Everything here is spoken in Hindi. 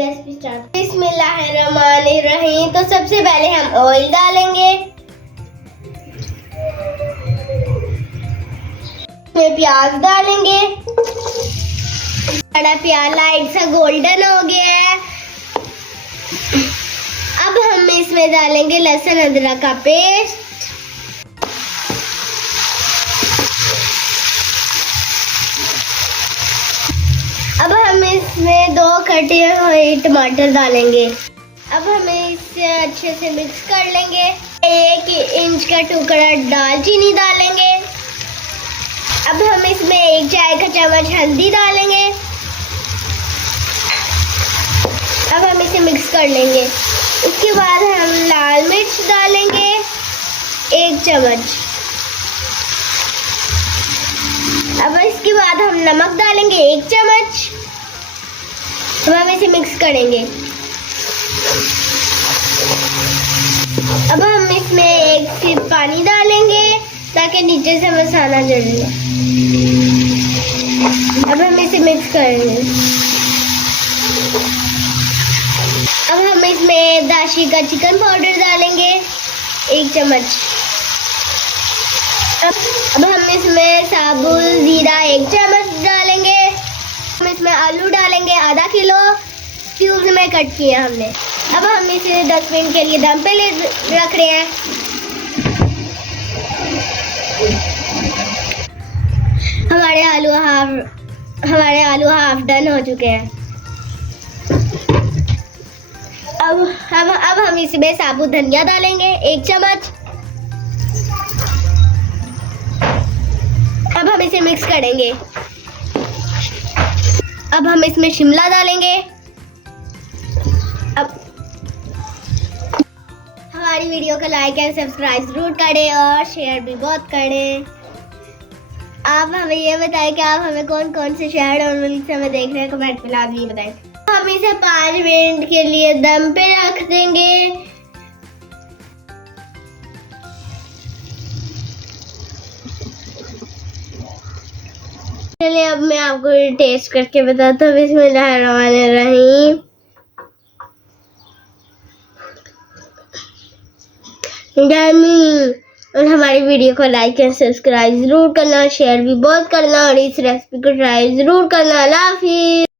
Recipe start. बिस्मिल्लाहिर्रहमानिर्रहीम। तो सबसे पहले हम ऑयल डालेंगे, फिर प्याज डालेंगे। बड़ा प्याज लाइट सा गोल्डन हो गया है। अब हम इसमें डालेंगे लहसुन अदरक का पेस्ट। अब हम इसमें 2 कटे हुए टमाटर डालेंगे। अब हम इसे अच्छे से मिक्स कर लेंगे। 1 इंच का टुकड़ा दालचीनी डालेंगे। अब हम इसमें 1 चाय का चम्मच हल्दी डालेंगे। अब हम इसे मिक्स कर लेंगे। उसके बाद हम लाल मिर्च डालेंगे 1 चम्मच। अब इसके बाद हम नमक डालेंगे 1 चम्मच। अब हम इसे मिक्स करेंगे। अब हम इसमें 1 सिप पानी डालेंगे ताकि नीचे से मसाला जल जाए। अब हम इसे मिक्स करेंगे। अब हम इसमें दाशी का चिकन पाउडर डालेंगे 1 चम्मच। अब हम इसमें साबुत जीरा 1 चम्मच डालेंगे। हम इसमें आलू डालेंगे आधा किलो, क्यूब्स में कट किए हमने। अब हम इसे 10 मिनट के लिए दम पे रख रहे हैं। हमारे आलू हाफ डन हो चुके हैं। अब हम इसमें साबुत धनिया डालेंगे 1 चम्मच। अब हम इसे मिक्स करेंगे। अब हम इसमें शिमला डालेंगे। अब हमारी वीडियो को लाइक एंड सब्सक्राइब जरूर करें और शेयर भी बहुत करें। आप हमें ये बताएं कि आप हमें कौन कौन से शहर और मुल्क से हमें देख रहे हैं, कमेंट में लाजमी बताएं। हम इसे 5 मिनट के लिए दम पे रख देंगे। चलिए अब मैं आपको टेस्ट करके बताता हूँ। बिस्मिल्लाहिर्रहमानिर्रहीम। और हमारी वीडियो को लाइक एंड सब्सक्राइब जरूर करना, शेयर भी बहुत करना और इस रेसिपी को ट्राई जरूर करना। अल्लाह हाफिज़।